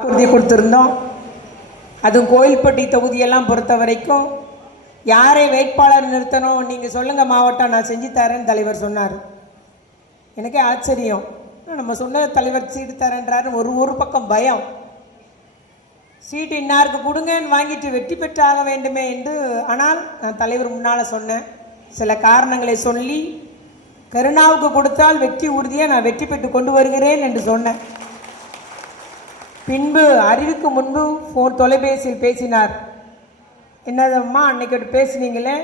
உறுதி கொடுத்துருந்தோம். அதுவும் கோயில்பட்டி தொகுதியெல்லாம் பொறுத்த வரைக்கும் யாரை வேட்பாளர் நிறுத்தணும் நீங்கள் சொல்லுங்கள் மாவட்டம், நான் செஞ்சு தரேன்னு தலைவர் சொன்னார். எனக்கே ஆச்சரியம், நம்ம சொன்ன தலைவர் சீட்டு தரேன்றாரு. ஒரு பக்கம் பயம், சீட்டு இன்னாருக்கு கொடுங்கன்னு வாங்கிட்டு வெற்றி பெற்றாக வேண்டுமே என்று. ஆனால் நான் தலைவர் முன்னால் சொன்னேன், சில காரணங்களை சொல்லி கருணாவுக்கு கொடுத்தால் வெற்றி உறுதியாக நான் வெற்றி பெற்று கொண்டு வருகிறேன் என்று சொன்னேன். பின்பு அறிவுக்கு முன்பு தொலைபேசியில் பேசினார். என்னதம்மா அன்னைக்கு பேசினீங்களே,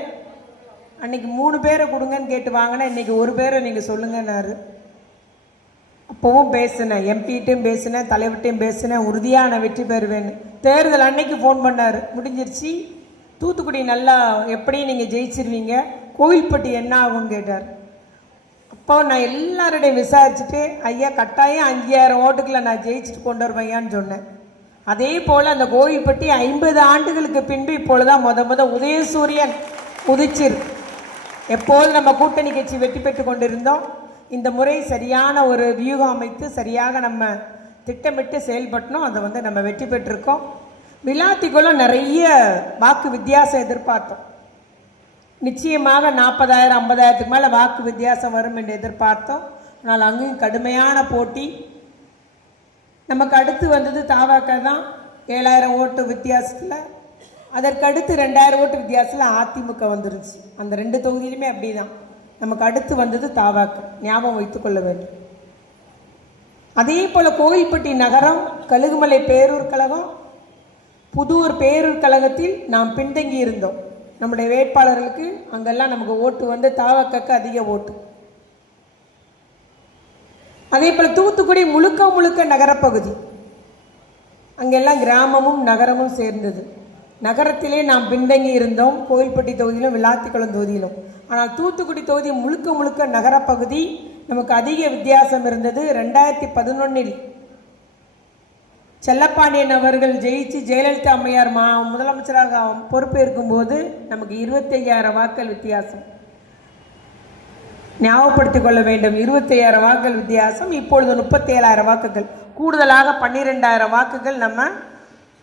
அன்னைக்கு 3 பேரை கொடுங்கன்னு கேட்டு வாங்கினா இன்னைக்கு 1 பேரை நீங்கள் சொல்லுங்கன்னாரு. அப்போவும் பேசினேன், எம்பிட்டையும் பேசினேன், தலைவர்கிட்டையும் பேசினேன், உறுதியாக நான் வெற்றி பெறுவேன்னு. தேர்தல் அன்னைக்கு ஃபோன் பண்ணார், முடிஞ்சிருச்சு, தூத்துக்குடி நல்லா எப்படி நீங்கள் ஜெயிச்சிருவீங்க, கோவில்பட்டி என்ன ஆகும்னு கேட்டார். அப்போ நான் எல்லாருடையும் விசாரிச்சுட்டு, ஐயா கட்டாயம் 5000 ஓட்டுக்களை நான் ஜெயிச்சுட்டு கொண்டு வருவேயான்னு சொன்னேன். அதே போல் அந்த கோவில்பட்டி 50 ஆண்டுகளுக்கு பின்பு இப்பொழுதுதான் முத உதயசூரியன் உதிச்சிரு. எப்போது நம்ம கூட்டணி கட்சி வெற்றி பெற்று கொண்டிருந்தோம். இந்த முறை சரியான ஒரு வியூகம் அமைத்து சரியாக நம்ம திட்டமிட்டு செயல்பட்டணும். அதை நம்ம வெற்றி பெற்றிருக்கோம். விளாத்திக்குள்ள நிறைய வாக்கு வித்தியாசம் எதிர்பார்த்தோம். நிச்சயமாக 40,000 50,000க்கு மேலே வாக்கு வித்தியாசம் வரும் என்று எதிர்பார்த்தோம். ஆனால் அங்கேயும் கடுமையான போட்டி. நமக்கு அடுத்து வந்தது தாவாக்க தான், 7,000 ஓட்டு வித்தியாசத்தில். அதற்கு அடுத்து 2,000 ஓட்டு வித்தியாசத்தில் அதிமுக வந்துருச்சு. அந்த 2 தொகுதியிலுமே அப்படி தான். நமக்கு அடுத்து வந்தது தாவாக்க, ஞாபகம் வைத்துக்கொள்ள வேண்டும். அதே போல் கோவில்பட்டி நகரம், கழுகுமலை பேரூர் கழகம், புதூர் பேரூர் கழகத்தில் நாம் பின்தங்கி இருந்தோம். நம்முடைய வேட்பாளர்களுக்கு அங்கெல்லாம் நமக்கு ஓட்டு வந்து தாவக்கக்கு அதிக ஓட்டு. அதே போல் தூத்துக்குடி முழுக்க நகரப்பகுதி, அங்கெல்லாம் கிராமமும் நகரமும் சேர்ந்தது. நகரத்திலே நாம் பின்தங்கி இருந்தோம், கோவில்பட்டி தொகுதியிலும் விளாத்திக்குளம் தொகுதியிலும். ஆனால் தூத்துக்குடி தொகுதி முழுக்க நகரப்பகுதி, நமக்கு அதிக வித்தியாசம் இருந்தது. 2011 செல்லப்பாண்டியன் அவர்கள் ஜெயிச்சு ஜெயலலிதா அம்மையார் முதலமைச்சராக பொறுப்பேற்கும் போது நமக்கு 25,000 வாக்கள் வித்தியாசம். ஞாபகப்படுத்திக் கொள்ள வேண்டும், 25,000 வாக்குகள் வித்தியாசம். இப்பொழுது 37,000 வாக்குகள் கூடுதலாக 12,000 வாக்குகள்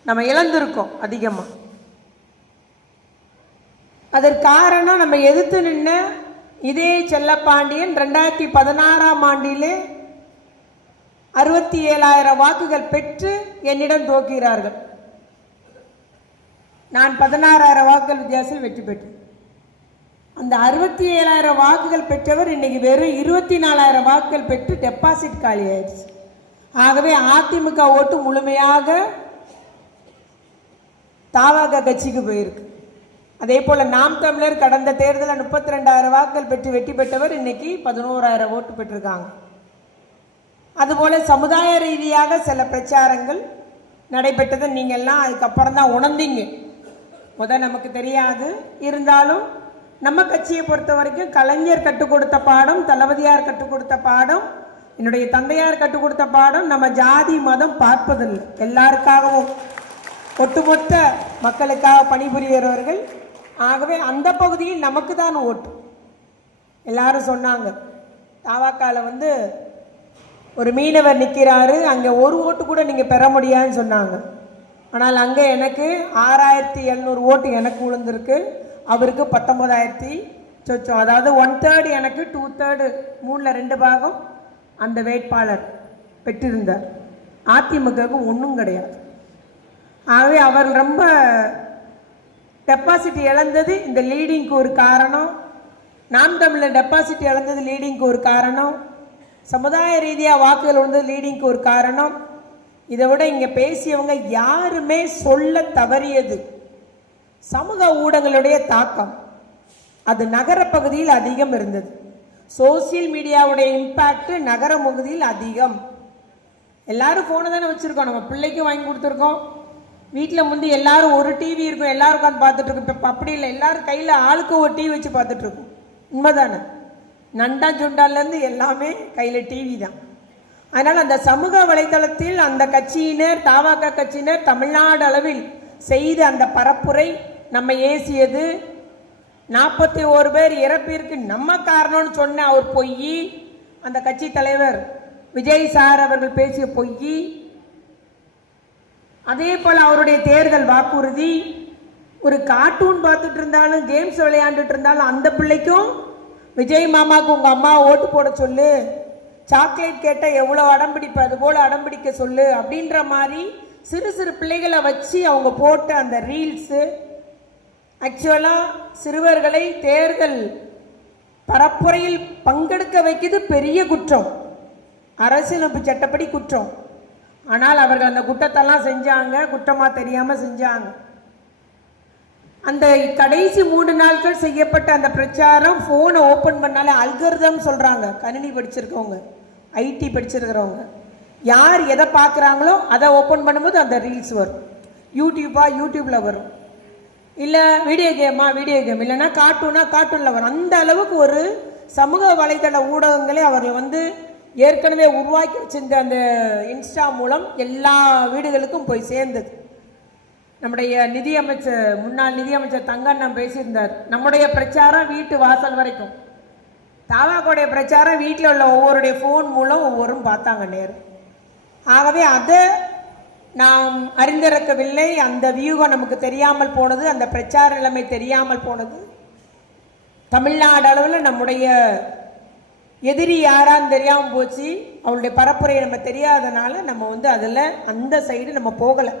நம்ம இழந்திருக்கோம் அதிகமாக. அதற்கு காரணம் நம்ம எதிர்த்து நின்ன இதே செல்லப்பாண்டியன் 2016ஆம் ஆண்டிலே 67,000 வாக்குகள் பெற்று என்னிடம் தோக்கிறார்கள். நான் 16,000 வாக்குகள் வித்தியாசத்தில் வெற்றி பெற்றேன். அந்த 67,000 வாக்குகள் பெற்றவர் இன்னைக்கு வெறும் 24,000 வாக்குகள் பெற்று டெபாசிட் காலி ஆயிடுச்சு. ஆகவே அதிமுக ஓட்டு முழுமையாக தாவக கட்சிக்கு போயிருக்கு. அதே போல் நாம் தமிழர் கடந்த தேர்தலில் 32,000 வாக்குகள் பெற்று வெற்றி பெற்றவர் இன்னைக்கு 11,000 ஓட்டு பெற்றிருக்காங்க. அதுபோல் சமுதாய ரீதியாக சில பிரச்சாரங்கள் நடைபெற்றதை நீங்கள்லாம் அதுக்கப்புறம் தான் உணர்ந்தீங்க. நமக்கு தெரியாது. இருந்தாலும் நம்ம கட்சியை பொறுத்த வரைக்கும் கலைஞர் கற்றுக் கொடுத்த பாடம், தளபதியார் கற்றுக் கொடுத்த பாடம், என்னுடைய தந்தையார் கற்றுக் கொடுத்த பாடம், நம்ம ஜாதி மதம் பார்ப்பதில்லை. எல்லாருக்காகவும் ஒட்டுமொத்த மக்களுக்காக பணிபுரியவர்கள். ஆகவே அந்த பகுதியில் நமக்கு தான் ஓட்டு. எல்லாரும் சொன்னாங்க, தாவாக்கால ஒரு மீனவர் நிற்கிறாரு, அங்கே 1 ஓட்டு கூட நீங்கள் பெற முடியாதுன்னு சொன்னாங்க. ஆனால் அங்கே எனக்கு 6,700 ஓட்டு எனக்கு விழுந்திருக்கு, அவருக்கு 19,000 சொச்சம். அதாவது 1/3 எனக்கு, 2/3 3ல் 2 பாகம் அந்த வேட்பாளர் பெற்றிருந்தார். அதிமுகவுக்கு ஒன்றும் கிடையாது. ஆகவே அவர் ரொம்ப டெபாசிட் இழந்தது இந்த லீடிங்க்கு ஒரு காரணம். நாம் தமிழர் டெபாசிட் இழந்தது லீடிங்க்கு ஒரு காரணம். சமுதாய ரீதியாக வாக்குகள் வந்தது லீடிங்க்கு ஒரு காரணம். இதை விட இங்கே பேசியவங்க யாருமே சொல்ல தவறியது சமூக ஊடகங்களுடைய தாக்கம். அது நகர பகுதியில் அதிகம் இருந்தது. சோசியல் மீடியாவுடைய இம்பேக்ட் நகர பகுதியில் அதிகம். எல்லாரும் ஃபோனை தானே வச்சுருக்கோம், நம்ம பிள்ளைக்கும் வாங்கி கொடுத்துருக்கோம். வீட்டில் முந்தி எல்லாரும் ஒரு டிவி இருக்கும், எல்லாரும் உட்காந்து பார்த்துட்டு இருக்கோம். இப்போ அப்படி இல்லை, எல்லாரும் கையில் ஆளுக்கு ஒரு டிவி வச்சு பார்த்துட்டு இருக்கோம். உண்மைதானே? நண்டா ஜுண்டாலேருந்து எல்லாமே கையில் டிவி தான். அதனால் அந்த சமூக வலைதளத்தில் அந்த கட்சியினர், தாவாக கட்சியினர் தமிழ்நாடு அளவில் செய்த அந்த பரப்புரை, நம்ம ஏசியது, 41 பேர் இறப்பிற்கு நம்ம காரணம்னு சொன்ன அவர் பொய், அந்த கட்சி தலைவர் விஜய் சார் அவர்கள் பேசிய பொய், அதே போல் அவருடைய தேர்தல் வாக்குறுதி, ஒரு கார்ட்டூன் பார்த்துட்டு இருந்தாலும் கேம்ஸ் விளையாண்டுட்டு இருந்தாலும் அந்த பிள்ளைக்கும் விஜய் மாமாவுக்கு உங்கள் அம்மா ஓட்டு போட சொல்லு, சாக்லேட் கேட்டால் எவ்வளோ அடம்பிடிப்பு அது போல் அடம்பிடிக்க சொல்லு அப்படின்ற மாதிரி சிறு சிறு பிள்ளைகளை வச்சு அவங்க போட்ட அந்த ரீல்ஸு ஆக்சுவலாக சிறுவர்களை தேர்தல் பரப்புரையில் பங்கெடுக்க வைக்கிறது பெரிய குற்றம், அரசியலமைப்பு சட்டப்படி குற்றம். ஆனால் அவர்கள் அந்த குற்றத்தெல்லாம் செஞ்சாங்க, குற்றமாக தெரியாமல் செஞ்சாங்க. அந்த கடைசி 3 நாட்கள் செய்யப்பட்ட அந்த பிரச்சாரம் ஃபோனை ஓப்பன் பண்ணாலே அல்கரிதம் சொல்கிறாங்க. கணினி படிச்சிருக்கவங்க, ஐடி படிச்சிருக்கிறவங்க யார் எதை பார்க்குறாங்களோ அதை ஓப்பன் பண்ணும்போது அந்த ரீல்ஸ் வரும். யூடியூப்பில் வரும், இல்லை வீடியோ கேம், இல்லைன்னா கார்ட்டூனில் வரும். அந்த அளவுக்கு ஒரு சமூக வலைதள ஊடகங்களே அவர்கள் ஏற்கனவே உருவாக்கி வச்சிருந்த அந்த இன்ஸ்டா மூலம் எல்லா வீடுகளுக்கும் போய் சேர்ந்தது. நம்முடைய முன்னாள் நிதியமைச்சர் தங்கண்ணன் பேசியிருந்தார், நம்முடைய பிரச்சாரம் வீட்டு வாசல் வரைக்கும், தாவாக்குடைய பிரச்சாரம் வீட்டில் உள்ள ஒவ்வொருடைய ஃபோன் மூலம் ஒவ்வொரும் பார்த்தாங்க நேரம். ஆகவே அதை நாம் அறிந்திருக்கவில்லை, அந்த வியூகம் நமக்கு தெரியாமல் போனது, அந்த பிரச்சார நிலைமை தெரியாமல் போனது. தமிழ்நாடு அளவில் நம்முடைய எதிரி யாரான்னு தெரியாமல் போச்சு, அவளுடைய பரப்புரையை நம்ம தெரியாதனால நம்ம அதில் அந்த சைடு நம்ம போகலை.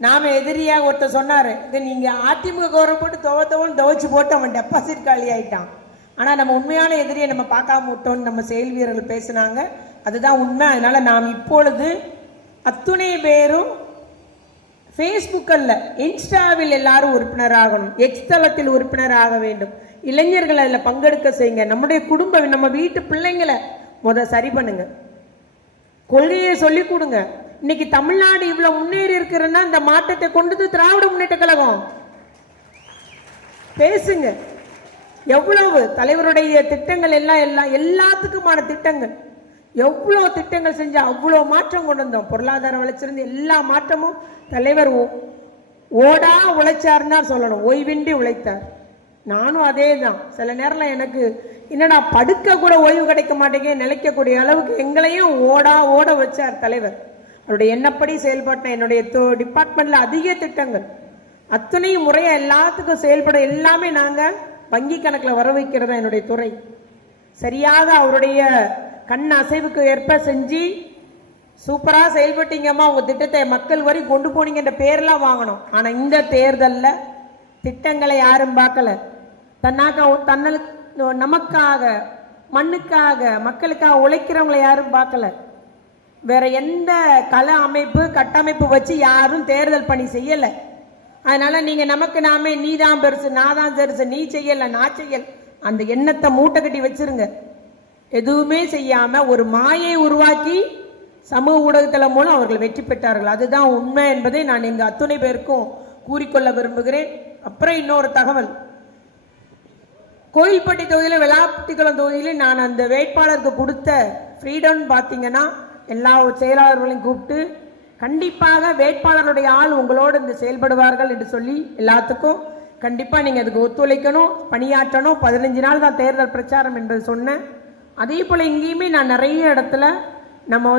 நாம் எதிரியாக ஒருத்தர் சொன்னார், இது நீங்கள் அதிமுக கௌரவம் போட்டு துவச்சு போட்டு அவன் டெபாசிட் காலி ஆகிட்டான், ஆனால் நம்ம உண்மையான எதிரியை நம்ம பார்க்காம விட்டோன்னு நம்ம செயல் வீரர்கள் பேசினாங்க. அதுதான் உண்மை. அதனால் நாம் இப்பொழுது அத்துணை பேரும் ஃபேஸ்புக்கில், இன்ஸ்டாவில் எல்லாரும் உறுப்பினராகணும், எக்ஸ் தளத்தில் உறுப்பினராக வேண்டும். இளைஞர்கள் அதில் பங்கெடுக்க செய்யுங்க. நம்முடைய குடும்பம், நம்ம வீட்டு பிள்ளைங்களை சரி பண்ணுங்க, கொள்கையை சொல்லி கொடுங்க. இன்னைக்கு தமிழ்நாடு இவ்வளவு முன்னேறி இருக்கிறன்னா இந்த மாற்றத்தை கொண்டது திராவிட முன்னேற்ற கழகம். பேசுங்க, எவ்வளவு தலைவருடைய திட்டங்கள் எல்லாத்துக்குமான திட்டங்கள், எவ்வளோ திட்டங்கள் செஞ்சா அவ்வளோ மாற்றம் கொண்டு வந்தோம். பொருளாதார வளர்ச்சியிலிருந்து எல்லா மாற்றமும் தலைவர் ஓடா உழைச்சாருன்னு தான் சொல்லணும், ஓய்வின்றி உழைத்தார். நானும் அதே தான். சில நேரத்தில் எனக்கு என்னடா படுக்க கூட ஓய்வு கிடைக்க மாட்டேங்க, நிலைக்கக்கூடிய அளவுக்கு எங்களையும் ஓட வச்சார் தலைவர். அவருடைய எண்ணப்படி செயல்பட்ட என்னுடைய டிபார்ட்மெண்ட்ல அதிக திட்டங்கள் அத்தனை முறையா எல்லாத்துக்கும் செயல்பட எல்லாமே நாங்கள் வங்கி கணக்கில் வர வைக்கிறதா என்னுடைய துறை. சரியாக அவருடைய கண் அசைவுக்கு ஏற்ப செஞ்சு சூப்பராக செயல்பட்டீங்கம்மா, உங்கள் திட்டத்தை மக்கள் வரை கொண்டு போனீங்கன்ற பேரெல்லாம் வாங்கணும். ஆனால் இந்த தேர்தலில் திட்டங்களை யாரும் பார்க்கல. நமக்காக, மண்ணுக்காக, மக்களுக்காக உழைக்கிறவங்களை யாரும் பார்க்கல. வேற எந்த கட்டமைப்பு வச்சு யாரும் தேர்தல் பணி செய்யலை. அதனால நீங்க நமக்கு நாமே நீ தான் பெருசு, நான் தான் பெருசு, நீ செய்யல நான் செய்யல, அந்த எண்ணத்தை மூட்டை கட்டி வச்சிருங்க. எதுவுமே செய்யாம ஒரு மாயை உருவாக்கி சமூக ஊடகத்தின் மூலம் அவர்கள் வெற்றி பெற்றார்கள். அதுதான் உண்மை என்பதை நான் எங்க அத்துணை பேருக்கும் கூறிக்கொள்ள விரும்புகிறேன். அப்புறம் இன்னொரு தகவல், கோயில்பட்டி தொகுதியில், வெள்ளாப்பட்டிக்குளம் தொகுதியில் நான் அந்த வேட்பாளருக்கு கொடுத்த ஃப்ரீடம் பார்த்தீங்கன்னா எல்லா செயலாளர்களையும் கூப்பிட்டு கண்டிப்பாக வேட்பாளருடைய ஆள் உங்களோடு இந்த செயல்படுவார்கள் என்று சொல்லி எல்லாத்துக்கும் கண்டிப்பாக நீங்கள் அதுக்கு ஒத்துழைக்கணும், பணியாற்றணும். 15 நாள் தான் தேர்தல் பிரச்சாரம் என்பது சொன்னேன். அதே போல் இங்கேயுமே நான் நிறைய இடத்துல நம்ம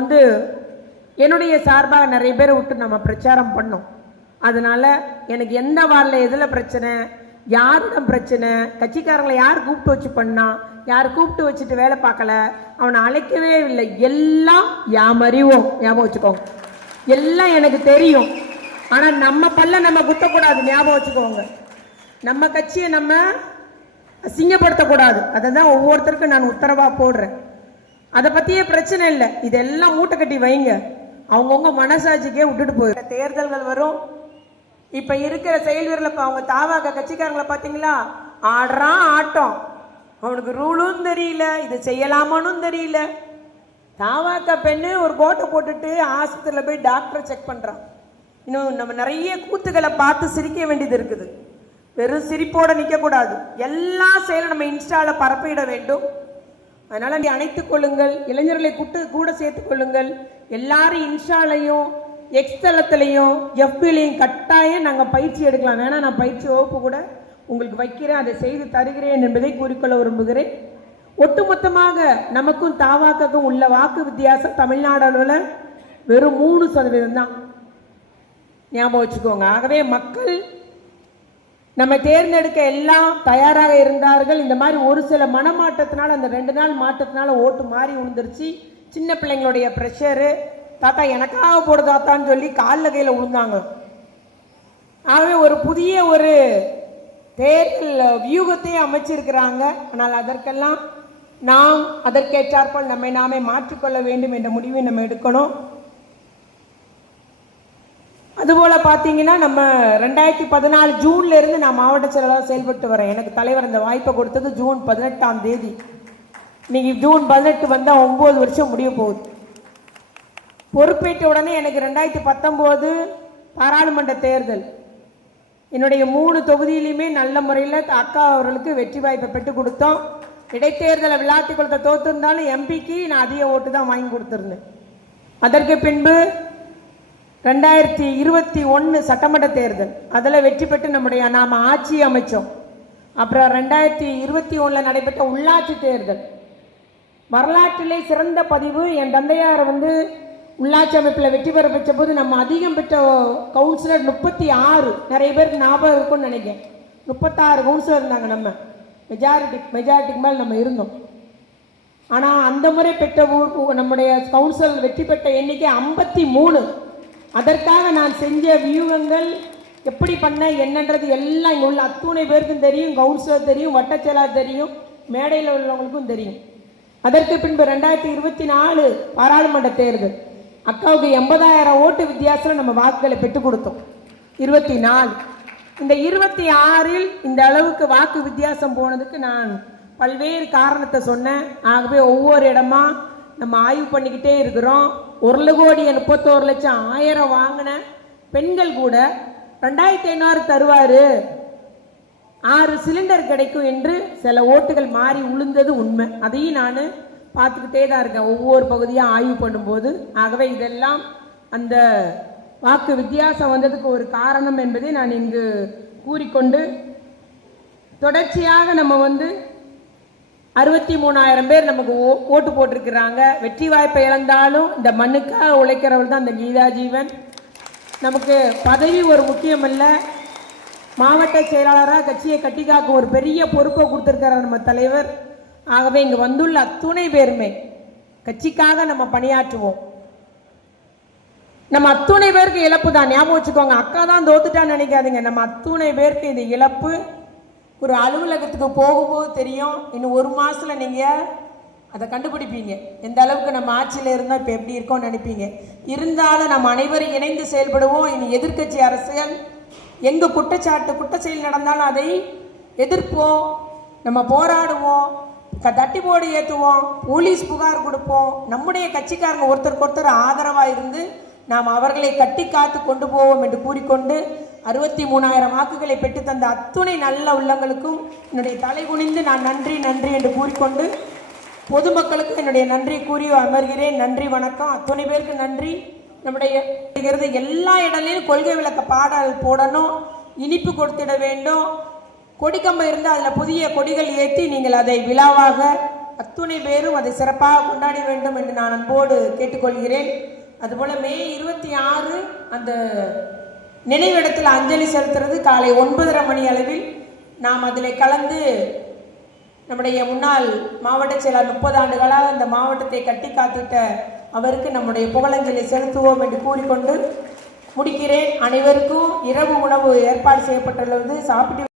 என்னுடைய சார்பாக நிறைய பேரை விட்டு நம்ம பிரச்சாரம் பண்ணோம். அதனால எனக்கு எந்த வாரில் எதில் பிரச்சனை, யாரிடம் பிரச்சனை, கட்சிக்காரங்களை யார் கூப்பிட்டு வச்சு பண்ணா, யார் கூப்பிட்டு வச்சுட்டு வேலை பார்க்கல, அவனை அழைக்கவே இல்லை, எல்லாம் யாமறிவோம். ஞாபகம் வச்சுக்கோங்க, எல்லாம் எனக்கு தெரியும். ஆனால் நம்ம பல்ல நம்ம குத்தக்கூடாது, ஞாபகம் வச்சுக்கோங்க. நம்ம கட்சியை நம்ம அசிங்கப்படுத்தக்கூடாது. அதை தான் ஒவ்வொருத்தருக்கும் நான் உத்தரவா போடுறேன். அதை பற்றியே பிரச்சனை இல்லை, இதெல்லாம் மூட்டை கட்டி வைங்க, அவங்கவுங்க மனசாட்சிக்கே விட்டுட்டு போயிடும். தேர்தல்கள் வரும். இப்போ இருக்கிற செயல் வீரர்கள் அவங்க தாவாக கட்சிக்காரங்களை பார்த்தீங்களா, ஆடுறான் ஆட்டம், அவனுக்கு ரூலும் தெரியல, இது செய்யலாமான்னு தெரியல. தாவாக்க பெண்ணு ஒரு கோட்டை போட்டுட்டு ஆஸ்பத்திரியில் போய் டாக்டரை செக் பண்ணுறான். இன்னும் நம்ம நிறைய கூத்துக்களை பார்த்து சிரிக்க வேண்டியது இருக்குது. வெறும் சிரிப்போடு நிற்கக்கூடாது, எல்லா செயலும் நம்ம இன்ஸ்டாவில் பரப்பிட வேண்டும். அதனால் நீ அணைத்துக் கொள்ளுங்கள், இளைஞர்களை கூட சேர்த்து கொள்ளுங்கள். எல்லாரும் இன்ஸ்டாலையும் எக்ஸ் தளத்திலையும் எஃபிலையும் கட்டாயம் நாங்கள் பயிற்சி எடுக்கலாம். வேணா நான் பயிற்சி வகுப்பு கூட உங்களுக்கு வைக்கிறேன், அதை செய்து தருகிறேன் என்பதை கூறிக்கொள்ள விரும்புகிறேன். ஒட்டுமொத்தமாக நமக்கும் தாவாக்கும் உள்ள வாக்கு வித்தியாசம் தமிழ்நாடு அளவில் வெறும் 3% தான். ஞாபகம் வச்சுக்கோங்க. ஆகவே மக்கள் நம்ம தேர்ந்தெடுக்க எல்லாம் தயாராக இருந்தார்கள். இந்த மாதிரி ஒரு சில மனமாற்றத்தினால, அந்த 2 நாள் மாற்றத்தினால ஓட்டு மாறி விழுந்துருச்சு. சின்ன பிள்ளைங்களுடைய ப்ரெஷரு, தாத்தா எனக்காக போடு தாத்தான்னு சொல்லி காலில் கையில் விழுந்தாங்க. ஆகவே ஒரு புதிய ஒரு தேர்தல் வியூகத்தை அமைச்சிருக்கிறாங்க. ஆனால் அதற்கெல்லாம் நாம் அதற்கேற்றாற்போல் நம்மை நாமே மாற்றிக்கொள்ள வேண்டும் என்ற முடிவை நம்ம எடுக்கணும். அதுபோல் பார்த்தீங்கன்னா, நம்ம 2014 ஜூன்ல இருந்து நான் மாவட்ட செயலாளர் செயல்பட்டு வரேன். எனக்கு தலைவர் அந்த வாய்ப்பை கொடுத்தது ஜூன் 18ஆம் தேதி. இன்னைக்கு ஜூன் 18 வந்தால் 9 வருஷம் முடிய போகுது. பொறுப்பேற்ற உடனே எனக்கு 2019 பாராளுமன்ற தேர்தல், என்னுடைய 3 தொகுதியிலுமே நல்ல முறையில் அக்கா அவர்களுக்கு வெற்றி வாய்ப்பை பெற்றுக் கொடுத்தோம். இடைத்தேர்தலை விளாத்தி கொடுத்த தோற்றிருந்தாலும் எம்பிக்கு நான் அதிக ஓட்டு தான் வாங்கி கொடுத்துருந்தேன். அதற்கு பின்பு 2021 சட்டமன்ற தேர்தல், அதில் வெற்றி பெற்று நாம் ஆட்சி அமைச்சோம். அப்புறம் 2021 நடைபெற்ற உள்ளாட்சி தேர்தல், வரலாற்றிலே சிறந்த பதிவு. என் தந்தையார் உள்ளாட்சி அமைப்பில் வெற்றி பெற பெற்ற போது நம்ம அதிகம் பெற்ற கவுன்சிலர் 36. நிறைய பேருக்கு ஞாபகம் இருக்கும்னு நினைக்கிறேன். 36 கவுன்சிலர் இருந்தாங்க. நம்ம மெஜாரிட்டிக்கு மேல் நம்ம இருந்தோம். ஆனால் அந்த முறை பெற்ற நம்முடைய கவுன்சிலர் வெற்றி பெற்ற எண்ணிக்கை 53. அதற்காக நான் செஞ்ச வியூகங்கள் எப்படி பண்ண என்னன்றது எல்லாம் இங்கே உள்ள அத்துணை பேருக்கும் தெரியும். கவுன்சிலர் தெரியும், வட்ட செயலாளர் தெரியும், மேடையில் உள்ளவங்களுக்கும் தெரியும். அதற்கு பின்பு 2024 பாராளுமன்ற தேர்தல், அக்காவுக்கு 80,000 ஓட்டு வித்தியாசத்தில் நம்ம வாக்குகளை பெற்றுக் கொடுத்தோம். 24 இந்த 26 இந்த அளவுக்கு வாக்கு வித்தியாசம் போனதுக்கு நான் பல்வேறு காரணத்தை சொன்னேன். ஆகவே ஒவ்வொரு இடமா நம்ம ஆய்வு பண்ணிக்கிட்டே இருக்கிறோம். 1,31,00,000 1000 வாங்கின பெண்கள் கூட 2,500 தருவார், 6 சிலிண்டர் கிடைக்கும் என்று சில ஓட்டுகள் மாறி உளுந்தது உண்மை. அதையும் நான் பார்த்துக்கிட்டே தான் இருக்கேன் ஒவ்வொரு பகுதியாக ஆய்வு பண்ணும்போது. ஆகவே இதெல்லாம் அந்த வாக்கு வித்தியாசம் வந்ததுக்கு ஒரு காரணம் என்பதை நான் இங்கு கூறிக்கொண்டு, தொடர்ச்சியாக நம்ம 63,000 பேர் நமக்கு ஓட்டு போட்டிருக்கிறாங்க. வெற்றி வாய்ப்பை இழந்தாலும் இந்த மண்ணுக்காக உழைக்கிறவள் தான் இந்த கீதா ஜீவன். நமக்கு பதவி ஒரு முக்கியம் அல்ல, மாவட்ட செயலாளராக கட்சியை கட்டி காக்கும் ஒரு பெரிய பொறுப்பை கொடுத்துருக்கிறார் நம்ம தலைவர். ஆகவே இங்கு வந்துள்ள அத்துணை பேருமே கட்சிக்காக நம்ம பணியாற்றுவோம். நம்ம அத்துணை பேருக்கு இழப்பு தான், ஞாபகம் வச்சுக்கோங்க. அக்கா தான் தோத்துட்டான்னு நினைக்காதீங்க. நம்ம அத்துணை பேருக்கு இந்த இழப்பு. ஒரு அலுவலகத்துக்கு போகும்போது தெரியும், இன்னும் 1 மாதத்தில் நீங்கள் அதை கண்டுபிடிப்பீங்க. எந்த அளவுக்கு நம்ம ஆட்சியில் இருந்தால் இப்போ எப்படி இருக்கோம்னு நினைப்பீங்க. இருந்தாலும் நம்ம அனைவரும் இணைந்து செயல்படுவோம். இனி எதிர்கட்சி அரசியல், எங்கே குற்ற செயல் நடந்தாலும் அதை எதிர்ப்போம், நம்ம போராடுவோம், தட்டி போடு ஏற்றுவோம், போலீஸ் புகார் கொடுப்போம். நம்முடைய கட்சிக்காரங்க ஒருத்தருக்கு ஒருத்தர் ஆதரவாக இருந்து நாம் அவர்களை கட்டி காத்து கொண்டு போவோம் என்று கூறிக்கொண்டு, 63,000 வாக்குகளை பெற்று தந்த அத்துணை நல்ல உள்ளங்களுக்கும் என்னுடைய தலை குனிந்து நான் நன்றி நன்றி என்று கூறிக்கொண்டு, பொதுமக்களுக்கு என்னுடைய நன்றி கூறி அமர்கிறேன். நன்றி, வணக்கம். அத்துணை பேருக்கு நன்றி. நம்முடைய எல்லா இடங்களிலும் கொள்கை விளக்க பாடல் போடணும், இனிப்பு கொடுத்திட வேண்டும். கொடிக்கம்பம் இருந்து அதில் புதிய கொடிகள் ஏற்றி நீங்கள் அதை விழாவாக அத்துணை பேரும் அதை சிறப்பாக கொண்டாட வேண்டும் என்று நான் அன்போடு கேட்டுக்கொள்கிறேன். அதுபோல் மே 26 அந்த நினைவிடத்தில் அஞ்சலி செலுத்துறது காலை 9:30 மணி அளவில் நாம் அதில் கலந்து நம்முடைய முன்னாள் மாவட்ட செயலாளர் 30 ஆண்டுகளாக இந்த மாவட்டத்தை கட்டி காத்திட்ட அவருக்கு நம்முடைய புகழஞ்சலி செலுத்துவோம் என்று கூறிக்கொண்டு முடிக்கிறேன். அனைவருக்கும் இரவு உணவு ஏற்பாடு செய்யப்பட்டுள்ளது. சாப்பிட்டு